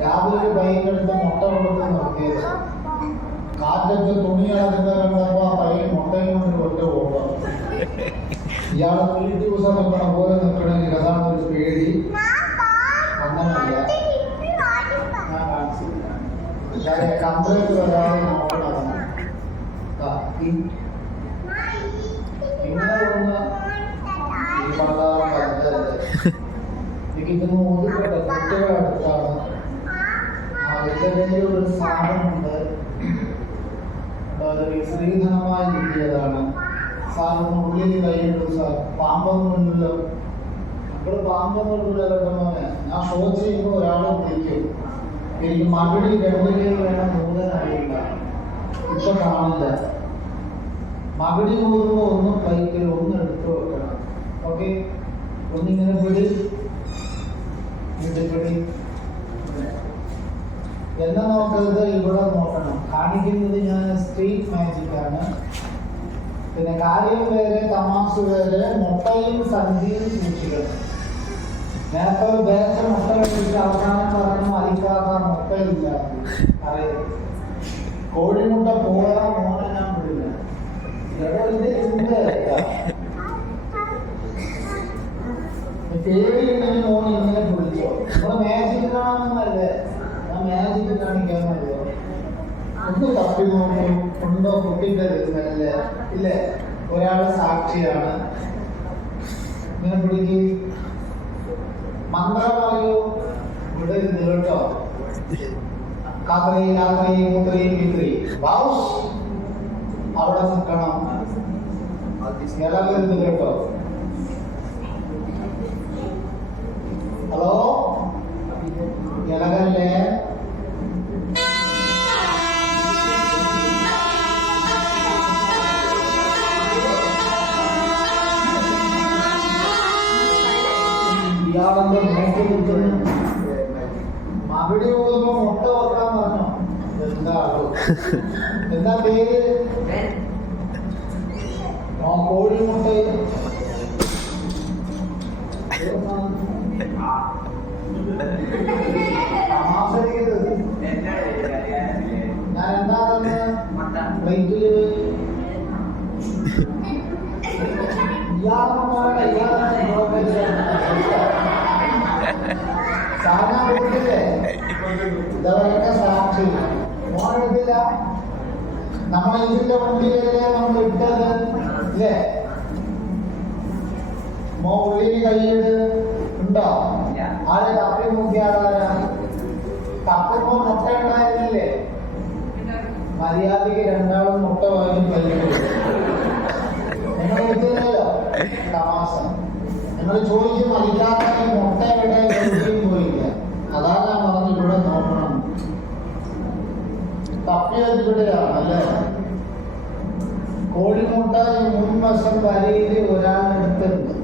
രാവിലെ പയ്യനെടുത്ത് മുട്ട കൊടുത്ത് നിർത്തിയത് കാറ്റത്ത് തുണിയാകുന്ന കണ്ടപ്പോ ആ പയ്യൻ മുട്ടയും കൊണ്ട് ഒറ്റ പോകാം. ഇയാളെ വീട്ടിൽ ദിവസം നിൽക്കണം പോലെ നിൽക്കണമെങ്കിൽ അതാണ് ഒരു പേടി. അങ്ങനല്ല ഞാൻ കാണിച്ചില്ല. കംപ്ലൈന്റ് വരാതെ നോക്കണം. ഇങ്ങനെ ഒന്ന് ഈ പണ്ടാറും കണ്ടല്ലേ എനിക്കിതൊന്നും ഒതുക്കട്ടെ. കുട്ടികളെ അടുത്താണ് ഇതിന്റെ ഒരു സാധനമുണ്ട്. ശ്രീധനമായി കിട്ടിയതാണ്. സാധനം ഉള്ളിൽ കൈയിട്ടു. സാർ പാമ്പൊന്നുമില്ലല്ലോ. ഇവിടെ പാമ്പൊന്നുമില്ലല്ലോ. ഞാൻ ഷോ ചെയ്യുമ്പോൾ ഒരാളെ വിളിക്കും. എനിക്ക് മറുപടി 2 കൈ വേണം, 3 അറിയില്ല. ഇപ്പൊ കാണില്ല. മറുപടി കൂടുമ്പോൾ ഒന്നും കൈക്കൽ ഒന്ന് എടുത്തു വെക്കണം. ഓക്കെ, ഒന്നിങ്ങനെ പിടി പിടി എന്നാ നോക്കരുത്. ഇവിടെ നോക്കണം. കാണിക്കുന്നത് ഞാൻ സ്ട്രീറ്റ് മാജിക് ആണ്. പിന്നെ കാര്യം വേറെ, തമാശ വേറെ. മുട്ടയും സഞ്ചിയും സൂക്ഷിക്കണം. നേരത്തെ ഒരു ബാച്ച് മുട്ട കഴിച്ചിട്ട് അവസാനം പറഞ്ഞു അലിക്കാത്ത മുട്ടയില്ല അറിയാം. കോഴിമുട്ട പോയാ മോനെ ഞാൻ വിടില്ല. പേടിയുണ്ടെങ്കിൽ മോൻ ഇങ്ങനെ വിളിച്ചോ. നമ്മള് മാജിക് കാണാമെന്നല്ലേ, ഞാൻ മാജിക് കാണിക്കാമല്ലോ. ഒന്ന് തപ്പി നോക്കും ഉണ്ടോ കുട്ടിന്റെ സ്മെല്ല് ഇല്ലേ. ഒരാള് സാക്ഷിയാണ്. ഇങ്ങനെ പിടിക്ക്. മന്ത്രം പറയൂ. വിടരുത് കേട്ടോ. കാത്രി രാത്രി മൂത്രി പിത്രി ബൗസ് അവിടെ നിൽക്കണം. ഇളകരുത് കേട്ടോ. ഹലോ, ഇളകല്ലേ. ഇയാളെന്താ നോക്കി നിൽക്കുന്നു? മറുപടി പോകുമ്പോ മുട്ട വെക്കാൻ പറഞ്ഞോ. എന്താ പേര്? കോഴിമുട്ട. ഞാൻ എന്താണെന്ന് പ്ലേറ്റില് സാധനത്തില്ലേ ഇതൊക്കെ സാക്ഷി. മോനെടുത്തില്ല. നമ്മൾ ഇതിന്റെ മുമ്പിലല്ലേ നമ്മൾ ഇട്ടത് ഇല്ലേ. മോ ഉള്ളിൽ കൈയ്യിട് ഉണ്ടോ? ആരെ തപ്പി നോക്കിയാളാരാ? തപ്പുമ്പോ മുട്ട ഉണ്ടായിരുന്നില്ലേ? മര്യാദക്ക് 2 മുട്ട വാങ്ങി കഴിക്കും. നിങ്ങൾ എടുത്തില്ലല്ലോ തമാശ. നിങ്ങൾ ചോദിക്കും അലിക്കാത്ത മുട്ട എവിടെ പോയില്ല. അതാണ് ഞാൻ പറഞ്ഞു ഇവിടെ നോക്കണം. തപ്പിയത് ഇവിടെയാണ് അല്ലേ. കോഴിമുട്ട ഈ മുൻവശം വരയിൽ ഒരാളെടുത്തുണ്ട്.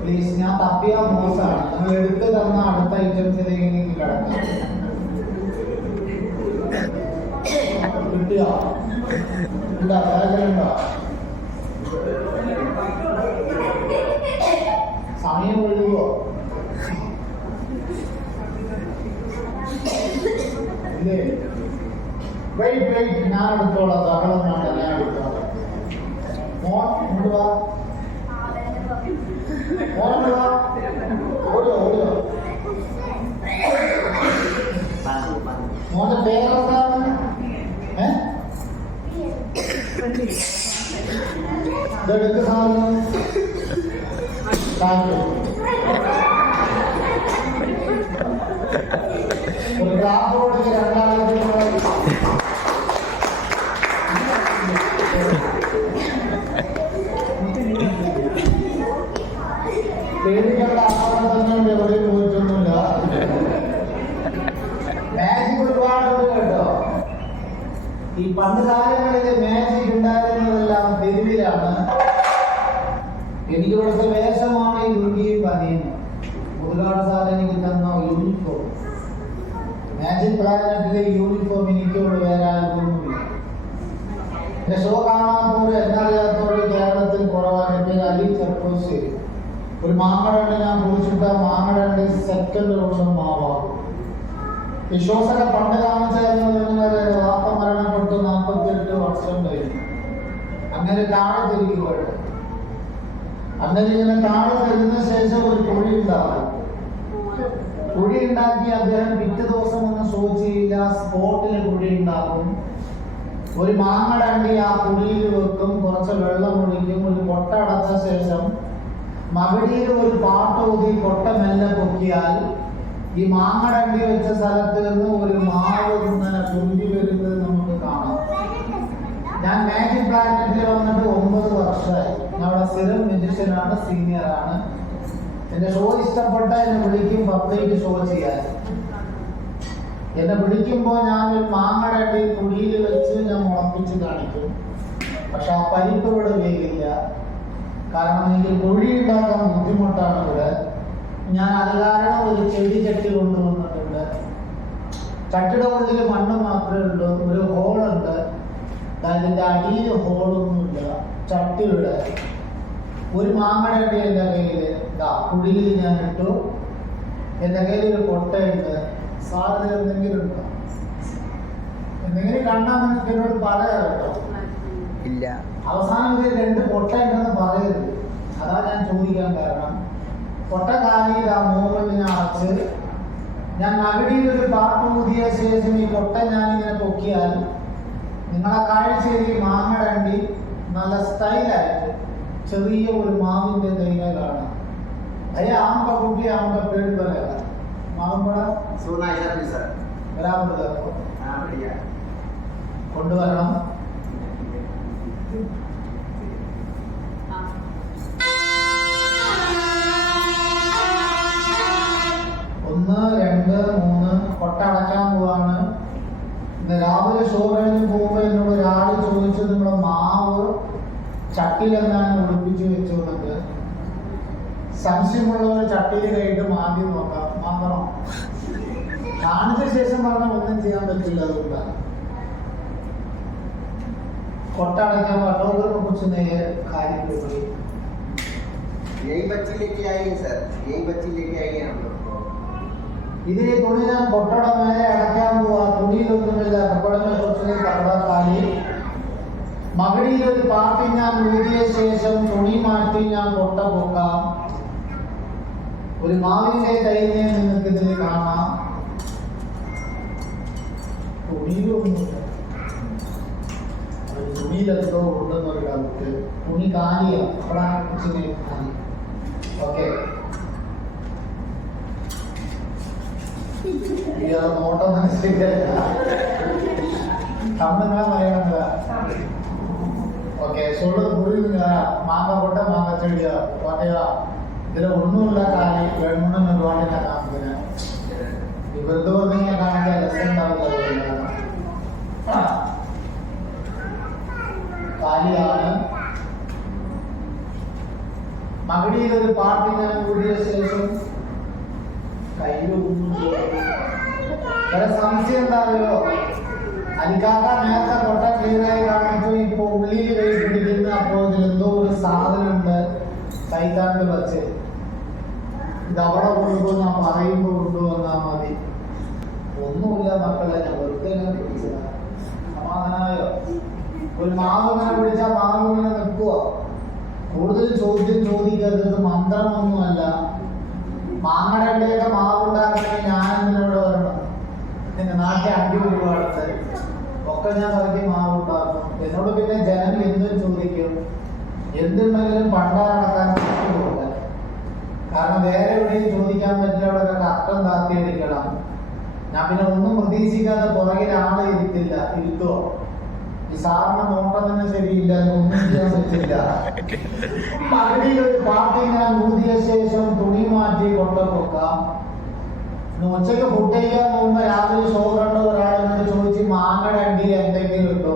പ്ലീസ്, ഞാൻ തപ്പിയ മോശമാണ്. നിങ്ങൾ എടുത്ത് തന്ന അടുത്ത ഐറ്റംസിലേക്ക് എനിക്ക് കിടക്കാം. കിട്ടിയോ? ഉണ്ടോ? ബാഗിലുണ്ടോ? സമയം ഒഴുകുവോ? ഇല്ലേ? വെയിറ്റ്, ഞാൻ എടുത്തോളാം. സകലം ഞാൻ എടുത്തോളാം. മോൻ കൊണ്ടുവാ. മോനുവാ. ഓടിയോ ഓടിയോ. മോന്റെ പേരെന്താണ്? ഇതെടുക്ക സാധനം. ഒരു ഗ്രാഫോട് 2000 രൂപ എനിക്ക് ഇവിടുത്തെ വേഷമാണ് ഈ ലുങ്കിയും പനിയുന്നു. മുതലാട് സാർ എനിക്ക് തന്ന യൂണിഫോം, മാജിക് പ്ലാനറ്റിലെ യൂണിഫോം എനിക്കുള്ള വേറെ ആർക്കൊന്നുമില്ല. എന്റെ ഷോ കാണാത്തവര് എന്നറിയാത്തവര് കേരളത്തിൽ കുറവാണ്. എന്റെ അലി ചർക്കോസ് ഒരു മാങ്ങടണ്ട് ഞാൻ കുറിച്ചിട്ട മാങ്ങടണ്ട് സെക്കൻഡ് കൊണ്ടും മാവാകും. ഈ ഷോസൊക്കെ പണ്ട് കാണിച്ചാൽ വാപ്പ മരണപ്പെട്ട് 48 വർഷം കഴിഞ്ഞു. അങ്ങനെ താഴെ തിരിക്കുമ്പോൾ അങ്ങനെ ഇങ്ങനെ താഴെ തരുന്ന ശേഷം ഒരു കുഴി ഉണ്ടാകും. കുഴി ഉണ്ടാക്കി അദ്ദേഹം പിറ്റേ ദിവസം ഒന്നും ഷോ ചെയ്യില്ല, സ്പോട്ടിൽ കുഴി ഉണ്ടാക്കും. ഒരു മാങ്ങടണ്ടി ആ കുഴിയിൽ വെക്കും, കുറച്ച് വെള്ളം ഒഴിക്കും, ഒരു കൊട്ട അടച്ച ശേഷം മകടിയിൽ ഒരു പാട്ട് ഊതി കൊട്ട മെല്ലെ പൊക്കിയാൽ ഈ മാങ്ങടണ്ടി വെച്ച സ്ഥലത്ത് നിന്ന് ഒരു മാവ് ഇങ്ങനെ പൊന്തി വരുന്നത് നമുക്ക് കാണാം. ഞാൻ മാജിക് പ്ലാനറ്റിൽ വന്നിട്ട് 9 വർഷമായി. ഞാൻ അവിടെ സ്ഥിരം മ്യൂസിഷ്യനാണ്, സീനിയറാണ്. എന്റെ ഷോ ഇഷ്ടപ്പെട്ട എന്നെ വിളിക്കും പബ്ലിക് ഷോ ചെയ്യാൻ. എന്നെ വിളിക്കുമ്പോൾ ഞാൻ ഒരു മാങ്ങടണ്ടി കുഴിയിൽ വെച്ച് ഞാൻ മുളപ്പിച്ച് കാണിക്കും. പക്ഷെ ആ പരിപ്പ് ഇവിടെ വേഗില്ല. കാരണം എനിക്ക് കുഴി ഉണ്ടാക്കാൻ ബുദ്ധിമുട്ടാണ് ഇവിടെ. ഞാൻ അത് കാരണം ഒരു ചെടി ചട്ടി കൊണ്ടുവന്നിട്ടുണ്ട്. ചട്ടിയുടെ ഉള്ളിൽ മണ്ണ് മാത്രമേ ഉള്ളൂ, ഒരു ഹോളുണ്ട്. അതിൻ്റെ അടിയിൽ ഹോളൊന്നുമില്ല. ചട്ടിയുടെ ഒരു മാങ്ങടണ്ടി എൻ്റെ കയ്യിൽ കുഴിയിൽ ഞാൻ ഇട്ടു. എൻ്റെ കയ്യിൽ ഒരു കൊട്ടയുണ്ട്. സാധ്യത എന്തെങ്കിലും ഉണ്ടോ? എന്തെങ്കിലും കണ്ടാൽ നിങ്ങൾക്ക് എന്നോട് പറയാം കേട്ടോ. ഇല്ല, അവസാനം ഒരു 2 കൊട്ട ഉണ്ടെന്ന് പറയരുത്. അതാ ഞാൻ ചോദിക്കാൻ കാരണം. കൊട്ട കാലിയിൽ ആ മൂവ്മെന്റ് ഞാൻ അടച്ച് ഞാൻ മകടിയിൽ ഒരു പാട്ട് ഊതിയ ശേഷം ഈ കൊട്ട ഞാനിങ്ങനെ പൊക്കിയാൽ നിങ്ങളെ കാഴ്ചയിൽ ഈ മാങ്ങടണ്ടി നല്ല സ്റ്റൈലായിട്ട് ചെറിയ ഒരു മാവിന്റെ തൈനെ കാണാം. അയ്യ ആമ്പ കുട്ടി ആമ്പ പേടി പറയാ മാവുമ്പഴ കൊണ്ടുവരണം. ഒന്ന്, 2, 3 കൊട്ട അടയ്ക്കാൻ പോവാണ്. ഇന്ന് രാവിലെ ഷോ കഴിഞ്ഞ് പോകുമ്പോൾ എന്നോട് ഒരാൾ ചോദിച്ചു, നിങ്ങളുടെ മാവ് ചട്ടിയിൽ എന്താണ് ഒളിപ്പിച്ച് വെച്ചു എന്നൊക്കെ. സംശയമുള്ളവർ ചട്ടിയിൽ കഴിഞ്ഞിട്ട് മാന്തി നോക്കാം. മാന്തണം കാണിച്ച ശേഷം പറഞ്ഞാൽ ഒന്നും ചെയ്യാൻ പറ്റില്ല. അതുകൊണ്ടാണ് കൊട്ട അടയ്ക്കാൻ പട്ടോകരെ കുറിച്ച് നേരെ കാര്യം പോയി. ഇതിലെ തുണി ഞാൻ കൊട്ടട മേലെ അടയ്ക്കാൻ പോവാ. തുണിയിലൊന്നുമില്ല, കൊട്ടടമേ കുറച്ച് കട കാലി. മകടിയിൽ ഒരു പാട്ടി ഞാൻ ഊതിയ ശേഷം തുണി മാറ്റി ഞാൻ കൊട്ട പൊക്കാം. ഒരു മാവിന്റെ കൈനെ നിങ്ങൾക്ക് ഇതിൽ കാണാം. തുണിയിലൊന്നുമില്ല, തുണിയിലെന്തോ ഉണ്ടെന്നൊരു ഡൗട്ട്. തുണി കാലിയാണ്. അവിടെ ഓക്കെ, നോട്ടം മനസ്സിലാക്കില്ല. തമിഴ്നാട് മലയാളം ഓക്കെ. சொல்றது புரியுதுங்களா? மாங்காய் போட்ட மாங்காய் செடியா ஓகேவா? இதுல ஒன்றும் இல்லை காலி வேணும்னு ஒரு வாட்டி நான் காமிக்கிறேன். இப்போ இது வந்து நீங்கள் காமிக்க லெசன் കാലിയാണ്. മകടിയിൽ ഒരു പാട്ടി ഞാൻ കൂടിയ ശേഷം കയ്യിലൊന്നും വേറെ സംശയം എന്താണല്ലോ. അലിക്കാക്ക നേരത്തെ കൊട്ട ക്ലിയറായി കാണിച്ചു. ഇപ്പൊ ഉള്ളിൽ കൈ പിടിക്കുന്ന. അപ്പോൾ ഇതിലെന്തോ ഒരു സാധനമുണ്ട് കൈത്താണ്ട് വച്ച്. ഇത് അവിടെ കൊണ്ടുപോ ഞാൻ പറയുമ്പോൾ കൊണ്ടുവന്നാൽ മതി. ഒന്നുമില്ല മക്കളെ, ഞാൻ വെറുതെ ഇങ്ങനെ പിടിച്ചതാണ്. സമാധാനമായോ? ഒരു മാവ് ഇങ്ങനെ പിടിച്ചാൽ മാവ് ഇങ്ങനെ നിൽക്കുക. കൂടുതൽ ചോദ്യം ചോദിക്കരുത്. മന്ത്രമൊന്നുമല്ല. മാങ്ങടയുടെയൊക്കെ മാവുണ്ടാക്കണമെങ്കിൽ ഞാനെന്തിനോട് വരണം? എന്റെ നാട്ടിൽ അടി ഒരുപാടുണ്ട്. ഒക്കെ ഞാൻ കറക്കി മാവുണ്ടാക്കും. എന്നോട് പിന്നെ ജനം എന്തും ചോദിക്കും. എന്തുണ്ടെങ്കിലും പണ്ടാ നടക്കാൻ കൊടുക്കാൻ. കാരണം വേറെ എവിടെയും ചോദിക്കാൻ പറ്റില്ല. അവിടെ കഷ്ടം താത്തിയടിക്കണം. ഞാൻ പിന്നെ ഒന്നും പ്രതീക്ഷിക്കാതെ പുറകിൽ ആളെ ഇരുത്തുവോ? ഈ സാറിന് നോട്ടം തന്നെ ശരിയില്ല, ഒന്നും ചെയ്യാൻ പറ്റില്ല. മകടിയിൽ ഒരു പാട്ടി ഞാൻ ഊതിയ ശേഷം തുണി മാറ്റി കൊട്ട പൊക്കാം. ഉച്ചയ്ക്ക് ഫുഡ് കഴിക്കാൻ പോകുമ്പോ രാവിലെ ഷോ കണ്ട ഒരാളെന്നോട് ചോദിച്ച് മാങ്ങയുടെ അണ്ടിയിൽ എന്തെങ്കിലും ഉണ്ടോ?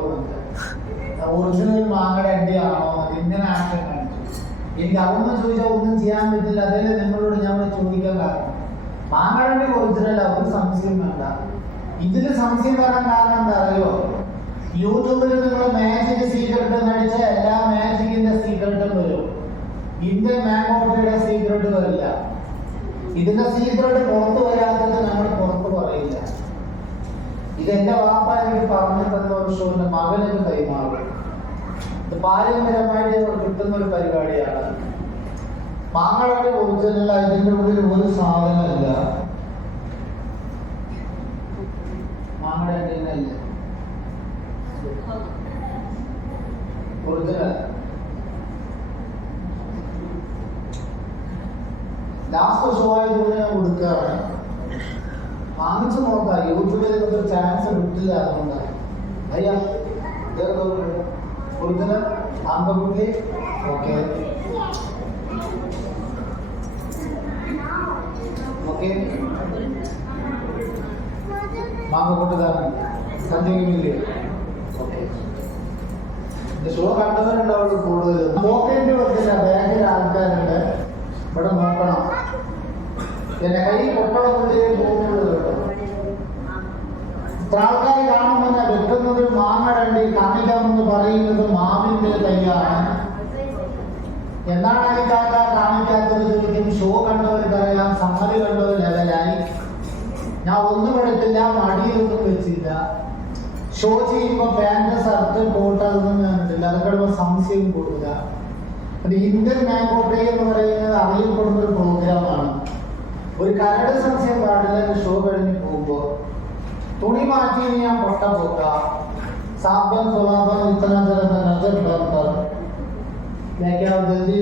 ഒറിജിനൽ മാങ്ങയുടെ അണ്ടിയാണോ? ഇങ്ങനെ ആക്ഷൻ കാണിച്ചു. എനിക്ക് അതൊന്നും ചോദിച്ചാൽ ഒന്നും ചെയ്യാൻ പറ്റില്ല. അതേ നിങ്ങളോട് ഞാൻ ചോദിക്കാൻ കാരണം മാങ്ങാടിന്റെ ഒറിജിനൽ ഒരു സംശയം വേണ്ട. ഇതിന് സംശയം വരാൻ കാരണം എന്താ അറിയോ? യൂട്യൂബിൽ നിങ്ങൾ മാജിക് സീക്രട്ട് നടിച്ച എല്ലാ മാജിക്കിന്റെ സീക്രട്ടും വരും. ഇന്ത്യൻ മാംഗോയുടെ സീക്രട്ട് വരില്ല. ഇതിന്റെ സീക്രട്ട് പുറത്തു വരാത്തത് നമ്മൾ പുറത്ത് പറയില്ല. ഇതെന്റെ വാപ്പ എനിക്ക് പറഞ്ഞു തന്ന ഒരു ഷോന്റെ മകനൊരു കൈമാറും. ഇത് പാരമ്പര്യമായിട്ട് കിട്ടുന്ന ഒരു പരിപാടിയാണ്. മാങ്ങയുടെ ഒറിജിനൽ ഇതിന്റെ ഉള്ളിൽ ഒരു സാധനമില്ല. മാങ്ങയുടെ ഒറിജിനൽ ലാസ്റ്റ് ഷോ ആയതുകൊണ്ട് ഞാൻ കൊടുക്കുകയാണ്. വാങ്ങിച്ചു നോക്കാം. യൂട്യൂബിൽ ഒരു ചാൻസ് കിട്ടില്ല. അതുകൊണ്ടാണ് അയ്യാ ഒറിജിനൽ ആമ്പക്കുട്ടി. ഓക്കെ ഓക്കെ മാമ്പക്കുട്ടിതാണ് സന്ധ്യയില്ലേ? ഷോ കണ്ടവരുണ്ടാവുള്ളൂ കൂടുതൽ. നോക്കേണ്ടി വന്നില്ല. ബാങ്കിൽ ആൾക്കാരുണ്ട്. ഇവിടെ നോക്കണം. എന്റെ കൈ കൊപ്പളം കൊണ്ട് പോകുന്നത് കേട്ടോ. ഇത്ര ആൾക്കാർ കാണുമ്പോൾ വെക്കുന്നത് മാങ്ങടണ്ടി കാണിക്കാമെന്ന് പറയുന്നത് മാവിന്റെ തൈയാണ്. എന്താണ് ഈ കാക്ക കാണിക്കാത്തത് ചോദിക്കും. ഷോ കണ്ടവർക്കറിയാം. സമ്മതി കണ്ടവർ ലെവലായി. ഞാൻ ഒന്നും എടുത്തില്ല, മടിയിലൊന്നും വെച്ചില്ല. ഷോ ചെയ്യുമ്പോൾ പാന്റ് ഷർട്ട് കോട്ട് അതൊന്നും കണ്ടിട്ടില്ല. അതൊക്കെ സംശയം കൂടുതല. അത് ഇന്ത്യൻ മാംഗോട്രി എന്ന് പറയുന്നത് അറിയപ്പെടുന്ന ഒരു പ്രോഗ്രാമാണ്. ഒരു കരട് സംശയം പാടില്ല. ഷോ കഴിഞ്ഞ് പോകുമ്പോ തുണി മാറ്റി ഞാൻ പൊട്ട പോക്ക സാബൻ സുലാബൻ ഇത്തരം നജർ ബർത്തർ ജൽദി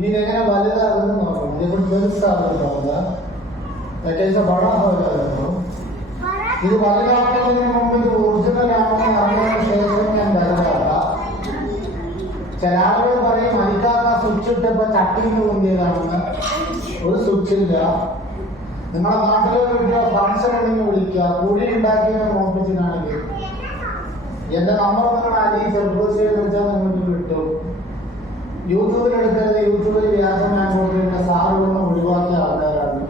इन्हीं देखना वालेदा अगर ना हो ये कुछ बड़ा सा होगा कैसा बड़ा हो जाएगा तो ये वालेदा आपके लिए मम्मी जो ओरिजिनल आपने हमारे शेयर में अंदर रखा चलाने वाले मलिका का स्विच टेप चट्टी में उन्हें रखना वो स्विच इल्ला നിങ്ങളുടെ നാട്ടിലെ വീട്ടിലെ ഫംഗ്ഷൻ ഉണ്ടെങ്കിൽ വിളിക്കുക. കൂടി ഉണ്ടാക്കിയ മോപ്പിച്ചിനാണെങ്കിൽ എന്റെ നമ്പർ നിങ്ങൾ അലി ചെറുപ്പശ്ശേരി വെച്ചാൽ നിങ്ങൾക്ക് കിട്ടും. യൂട്യൂബിൽ എടുക്കരുത്. യൂട്യൂബിൽ വ്യാസം മാംഗോട്ടിന്റെ സാറുകളൊന്നും ഒഴിവാക്കിയ ആൾക്കാരാണ്.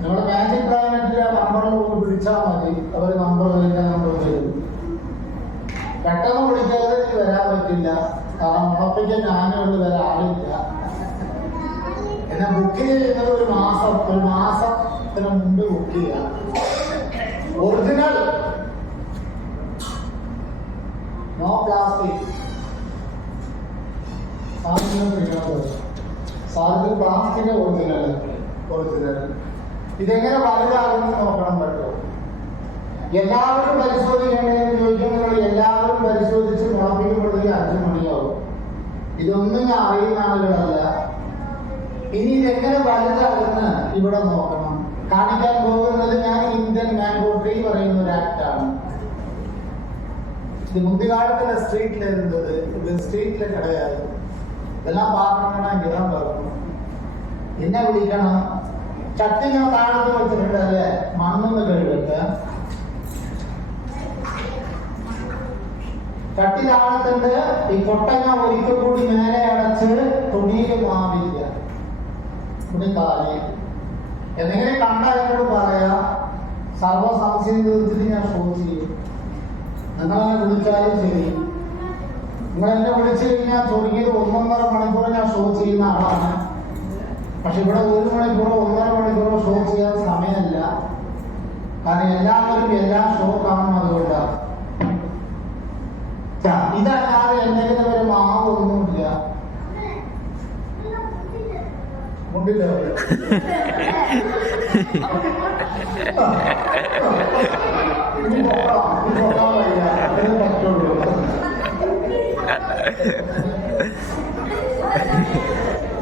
നമ്മുടെ മാജിക് പ്ലാനറ്റിലെ നമ്പർ വിളിച്ചാൽ മതി. അവർ നമ്പർ തരും. പെട്ടെന്ന് വിളിക്കാതെ എനിക്ക് വരാൻ പറ്റില്ല. കാരണം ഉറപ്പിക്കാൻ ഞാനുകൊണ്ട് വരാൻ ആളില്ല. എന്നെ ബുക്ക് ചെയ്യുന്നത് ഒരു മാസത്തിന് മുമ്പ് ബുക്ക് ചെയ്യാം. ഒറിജിനൽ നോ പ്ലാസ്റ്റിക് സാധനം പ്ലാസ്റ്റിക് ഒറിജിനൽ ഇതെങ്ങനെ വലുതാകുമെന്ന് നോക്കണം പറ്റുമോ? എല്ലാവരും പരിശോധിക്കേണ്ടതെന്ന് ചോദിക്കുമ്പോൾ എല്ലാവരും പരിശോധിച്ച് മുളപ്പിക്കുമ്പോഴത്തേക്ക് 5 മണിയാവും. ഇതൊന്നും ഞാൻ അറിയുന്ന ആളുകളല്ല. ഇനി ഇതെങ്ങനെ വലുതാകുമെന്ന് ഇവിടെ നോക്കണം. കാണിക്കാൻ പോകുന്നത് ഞാൻ ഇന്ത്യൻ മാംഗോട്രി പറയുന്ന ഒരു ആക്ടാണ്. ഇത് മുന്തികാലത്തിലെ സ്ട്രീറ്റിലിരുന്നത്. ഇത് സ്ട്രീറ്റിലെ കടയായിരുന്നു. ഇതെല്ലാം പാർക്കണമെങ്കിൽ ഞാൻ പറഞ്ഞു എന്നെ വിളിക്കണം. ചട്ടി ഞാൻ താഴത്ത് വെച്ചിട്ടുണ്ട് അല്ലേ? മണ്ണൊന്ന് കഴുകട്ടെ. ചട്ടി താഴത്തുണ്ട്. ഈ കൊട്ട ഞാൻ ഒരിക്കൽ കൂടി മേലെ അടച്ച് തുണിയിൽ മാവില്ല. തുണി കാലി എന്തെങ്കിലും കണ്ടാൽ എന്നോട് പറയാ. സർവ സംശയം തീർത്തിട്ട് ഞാൻ ഷോ ചെയ്യും. നിങ്ങളെന്നെ വിളിച്ചാലും ശരി. നിങ്ങളെന്നെ വിളിച്ചു കഴിഞ്ഞാൽ ചുരുങ്ങിയത് 1.5 മണിക്കൂർ ഞാൻ ഷോ ചെയ്യുന്ന ആളാണ്. പക്ഷെ ഇവിടെ 1 മണിക്കൂറോ 1.5 മണിക്കൂറോ ഷോ ചെയ്യാൻ സമയമല്ല. കാരണം എല്ലാവരും എല്ലാ ഷോ കാണും. അതുകൊണ്ടാണ്. ഇതല്ലാതെ എന്തെങ്കിലും ഒരു മാവൊന്നുമില്ല. മുണ്ടില്ല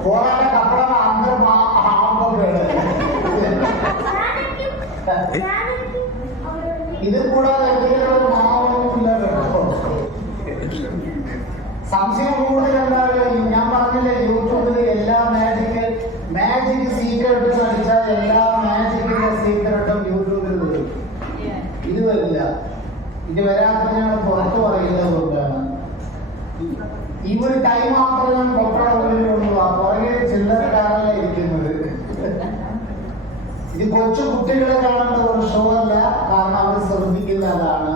പോരാട്ട കപ്പടം അന്തർ ഇത് കൂടാതെ എന്തെങ്കിലും ഒരു മാവൊന്നുമില്ല കേട്ടോ. സംശയം കൂടുതലുണ്ടാവില്ല. ഞാൻ പറഞ്ഞില്ലേ, യൂട്യൂബിൽ എല്ലാ മാജിക് സീക്രട്ട് അടിച്ചാൽ എല്ലാ മാജിക്കിന്റെ സീക്രട്ടും യൂട്യൂബിൽ വരും. ഇത് വരില്ല. ഇത് വരാത്തതിനാണ് പുറത്തു പറയുന്നത് കൊണ്ടാണ്. ഈ ഒരു ടൈം മാത്രം ഞാൻ കൊണ്ടുള്ള പുറകെ ചില്ലറക്കാരല്ല ഇരിക്കുന്നത്. ഇത് കൊച്ചു കുട്ടികളെ കാണേണ്ട ഒരു ഷോ അല്ല, കാരണം അവർ ശ്രദ്ധിക്കുന്ന അതാണ്.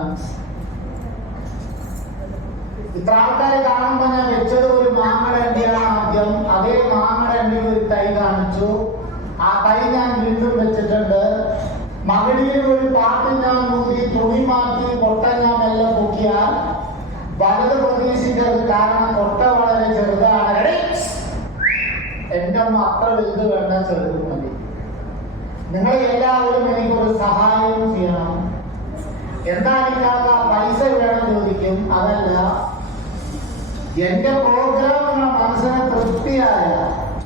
ഇത്ര ആൾക്കാരെ കാണുമ്പോൾ ഞാൻ വെച്ചത് ഒരു മാങ്ങയുടെ അണ്ടിയാണ് ആദ്യം. അതേ മാങ്ങയുടെ അണ്ടിയിൽ ഒരു തൈ കാണിച്ചു. ആ തൈ ഞാൻ വീണ്ടും വെച്ചിട്ടുണ്ട്. മകളിൽ ഒരു പാട്ട് ഞാൻ മൂടി തുണി മാറ്റി കൊട്ട ഞാൻ എല്ലാം പൊക്കിയാൽ വലത് പ്രതീക്ഷിക്കരുത്, കാരണം കൊട്ട വളരെ ചെറുതാണ്. എന്റെ അമ്മ അത്ര വലുത് വേണ്ട, ചെറുത് മതി. നിങ്ങൾ എല്ലാവരും എനിക്കൊരു സഹായം ചെയ്യണം. എന്താണിക്കാത്ത പൈസ വേണം ചോദിക്കും. അതല്ല, എന്റെ പ്രോഗ്രാം നിങ്ങളുടെ മനസ്സിനെ തൃപ്തിയായ,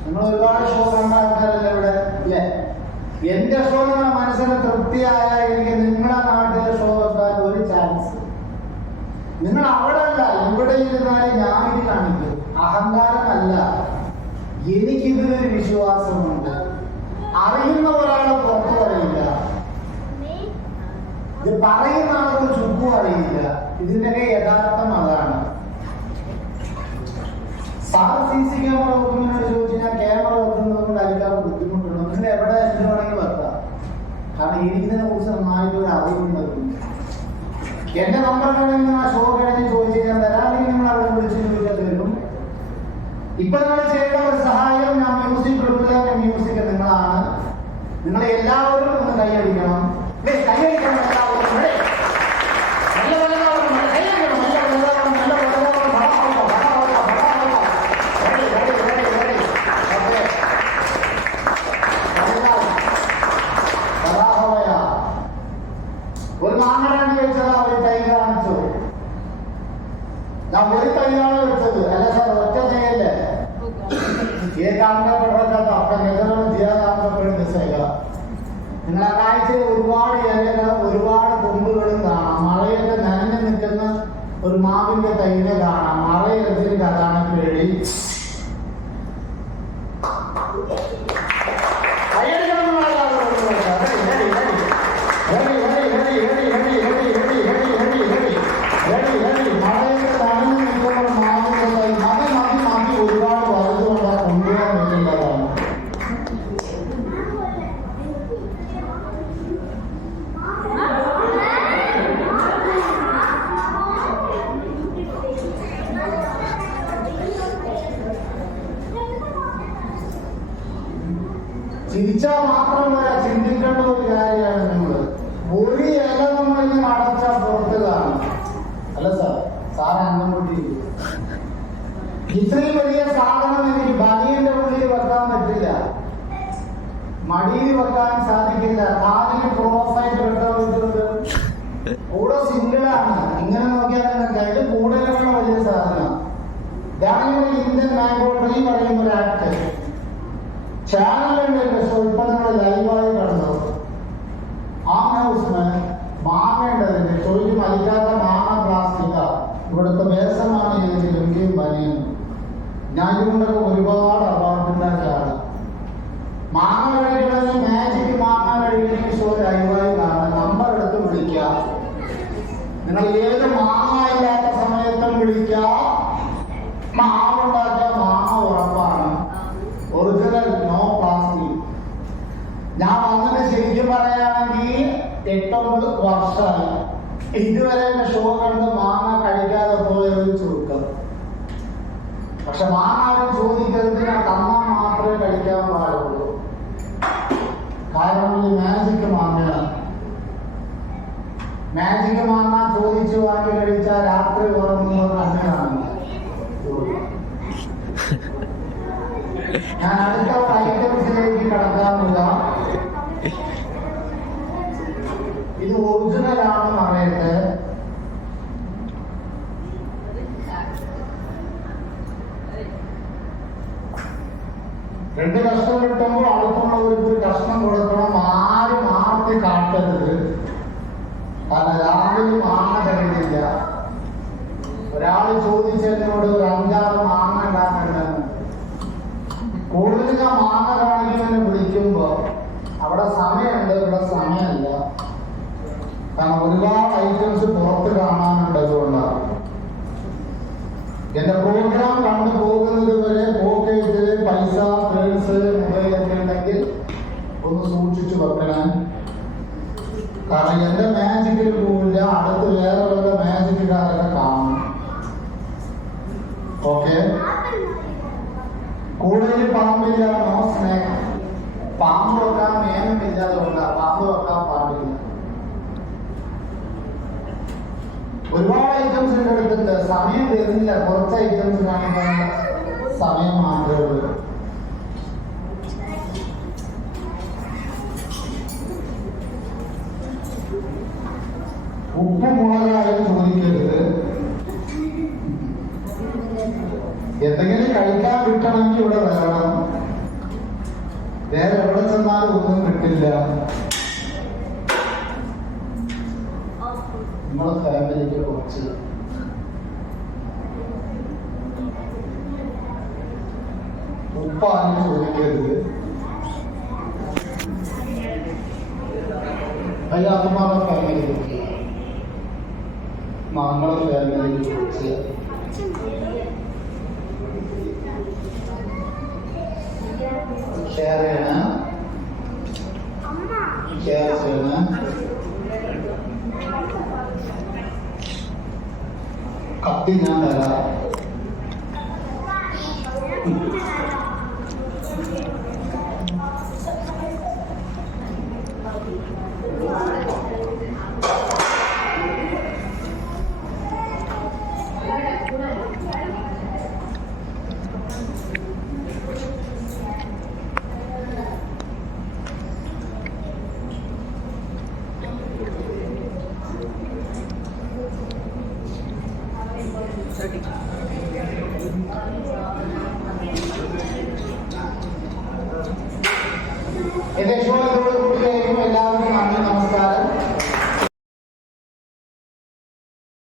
നിങ്ങൾ ഒരുപാട് ഷോ കണ്ട ആൾക്കാരല്ലേ ഇവിടെ അല്ലേ? എന്റെ ഷോ നിങ്ങളുടെ മനസ്സിന് തൃപ്തിയായ എനിക്ക് നിങ്ങളുടെ നാട്ടിലെ ഷോ വെക്കാൻ ഒരു ചാൻസ്. നിങ്ങൾ അവിടെ അല്ല, ഇവിടെ ഇരുന്നാലും ഞാൻ ഇത് കാണിക്കും. അഹങ്കാരമല്ല, എനിക്കിതിലൊരു വിശ്വാസമുണ്ട്. അറിയുന്ന ഒരാളെ പുറത്തു പറയില്ല, ഇത് പറയുന്ന ആൾക്ക് ചുക്കും അറിയില്ല. ഇതിന്റെയൊക്കെ യഥാർത്ഥം അതാണ്. സാർ CC ക്യാമറ വെക്കുന്നതിനോട് ചോദിച്ചു, ഞാൻ ക്യാമറ വെക്കുന്നത് കൊണ്ട് അയക്കാൻ ബുദ്ധിമുട്ടുണ്ടോ? നിങ്ങൾ എവിടെ എന്ത് വേണമെങ്കിൽ വെക്കാം, കാരണം എനിക്കിതിനെ കുറിച്ച് നന്നായിട്ട് ഒരു അറിവുണ്ട്. എന്റെ നമ്പർ വേണമെങ്കിൽ ആ ഷോ കഴിഞ്ഞ് ചോദിച്ചു ഞാൻ തരാം, അല്ലെങ്കിൽ നിങ്ങൾ അവിടെ വിളിച്ച് ചോദിച്ചാൽ തരും. ഇപ്പൊ നിങ്ങൾ ചെയ്യേണ്ട ഒരു സഹായം, ഞാൻ മ്യൂസിക് കൊടുക്കില്ല, മ്യൂസിക് നിങ്ങളാണ്. നിങ്ങൾ എല്ലാവരും ഒന്ന് കൈയടിക്കണം. കൈയടിക്കണം എല്ലാവരും. നല്ല വലുതാവണം, കൈയടിക്കണം. നല്ല വലുതാവണം, നല്ല വലുതാവണം. ഒരു മാങ്ങാണ്ടി വെച്ചതാ, ഒരു തൈ കാണിച്ചു. ഞാൻ ഒരു തൈയാണ് വെച്ചത്, അല്ല സാർ ഒറ്റ തൈയല്ലേ? ये काम का पड़ रहा था आपका नजर में दिया काम का पेड़ दिखेगा. നിങ്ങൾ ആ കാഴ്ചയിൽ ഒരുപാട് ഇലകൾ, ഒരുപാട് കൊമ്പുകളും കാണാം. മഴയൊക്കെ നനഞ്ഞു നിൽക്കുന്ന ഒരു മാവിന്റെ തൈനെ കാണാം. മഴയെടുത്തിന് കഥാണ് പേടി. മഴയൊക്കെ നനഞ്ഞു നിൽക്കുന്ന മാവിന്റെ തൈ മതി മതി മാറ്റി ഒരുപാട് വലുതുകൊണ്ട് കൊണ്ടുപോകാൻ വേണ്ടിയുള്ളതാണ്. ചിരിച്ചാൽ മാത്രം വരെ ചിന്തിക്കേണ്ട ഒരു കാര്യമാണ്. നിങ്ങൾ ഒരു ഇല നമ്മളിങ്ങനെ അടച്ചാൽ പുറത്ത് കാണും. അല്ല സാർ അന്നം കൊണ്ടിരിക്കും. ഇത്രയും വലിയ സാധനം എനിക്ക് ബനിയന്റെ ഉള്ളിൽ വെക്കാൻ പറ്റില്ല, മടിയിൽ വെക്കാൻ സാധിക്കില്ല. കാലിന് ക്രോസായിട്ട് വെക്കാൻ പറ്റുന്നത് കൂടെ സിംഗിളാണ്. ഇങ്ങനെ നോക്കിയാൽ നിങ്ങൾക്ക് അതിന്റെ കൂടുതലുള്ള വലിയ സാധനം. ഇതാണ് ഇന്ത്യൻ മാംഗോ ട്രീ പറയുന്ന ഒരു ആക്ട്. ചാനലുകളുടെ ഷോ ഇപ്പൊ നമ്മൾ ലൈവായി കണ്ടു. മാങ്ങേണ്ടതിന്റെ ചോദിച്ച് മലിക്കാത്ത മാങ്ങ പ്ലാസ്റ്റിക്ക. ഇവിടുത്തെ വേഷമാണ് എനിക്ക് ലുങ്കിയും ബനിയനും. ഞാൻ ഇതുകൊണ്ടൊക്കെ ഒരുപാട് അവാർഡുണ്ടാക്കിയാണ്. മാങ്ങ കഴിക്കണമെങ്കിൽ മാജിക് മാങ്ങ കഴിക്കുന്ന ഷോ ലൈവായി കാണാൻ നമ്പർ എടുത്ത് വിളിക്കുക. നിങ്ങൾ ഏത് മാങ്ങ ഇല്ലാത്ത സമയത്തും വിളിക്കുക. മാവുണ്ടാക്കിയ മാങ്ങ ഉറപ്പാണ്, ഒറിജിനൽ, നോ പ്ലാസ്റ്റിക്. ഞാൻ വന്നിട്ട് ശരിക്കും പറയുകയാണെങ്കിൽ 8-9 വർഷമായി. ഇതുവരെ ഷോ കണ്ട് മാങ്ങ കഴിക്കാതെ പോയത് ചുരുക്കം. പക്ഷെ മാങ്ങ ആരും ചോദിക്കരുത്, ഞാൻ തന്നാൽ മാത്രമേ കഴിക്കാൻ പാടുള്ളൂ. കാരണം ഈ മാജിക് മാങ്ങയാണ്. മാജിക് മാങ്ങ ചോദിച്ചു വാങ്ങി കഴിച്ചാൽ രാത്രി ഉറങ്ങുന്നത് അങ്ങനെയാണ്. ഞാൻ അടുത്ത ഐറ്റംസിലേക്ക് കടക്കാറില്ല. ഇത് ഒറിജിനൽ ആണെന്ന് അറിയട്ടെ. രണ്ട് കഷ്ണം കിട്ടുമ്പോൾ അടുത്തുള്ളവർക്ക് ഒരു കഷ്ണം കൊടുക്കണം. ആരും ആർത്തി കാട്ടരുത്. കാരണം സമയമുണ്ട്, ഇവിടെ സമയമല്ല. കാരണം ഒരുപാട് ഐറ്റംസ് പുറത്ത് കാണാനുള്ളത് കൊണ്ടാണ്. എന്റെ പ്രോഗ്രാം കണ്ടു പോകുന്നത് വരെ പോക്കറ്റില് പൈസ, പേഴ്സ്, മൊബൈലൊക്കെ ഉണ്ടെങ്കിൽ ഒന്ന് സൂക്ഷിച്ചു വെക്കണം. കാരണം എന്റെ മാജിക്കിൽ പോവില്ല, അടുത്ത് വേറെ വല്ല മാജിക്കുകാരൊക്കെ കാണും. ഓക്കെ, കൂടുതൽ പാമ്പില്ല, നോ സ്നേക്ക്. പാമ്പ് വെക്കാൻ നിയമമില്ല, അതുകൊണ്ടാണ് പാമ്പ് വെക്കാൻ പാടില്ല. ഒരുപാട് ഐറ്റംസ് ഉണ്ട് എടുത്തിട്ട്, സമയം തരുന്നില്ല. കുറച്ച് ഐറ്റംസ് കാണിക്കാൻ സമയം മാത്രമേ ഉള്ളൂ. ഉപ്പ് മുളകായും ചോദിക്കരുത്. എന്തെങ്കിലും കഴിക്കാൻ കിട്ടണമെങ്കിൽ ഇവിടെ വരണം. വേറെ എവിടെ ചെന്നാലും ഒന്നും കിട്ടില്ല. നമ്മളെ ഫാമിലിക്ക് കുറച്ച് ഉപ്പാനും ചോദിക്കരുത്. അയ്യാമ്മയുടെ ഫാമിലിക്ക്, മകളെ ഫാമിലിക്ക് കുറച്ച്, ഷെയർ ചെയ്യണം. കത്തി ഞാൻ തരാം.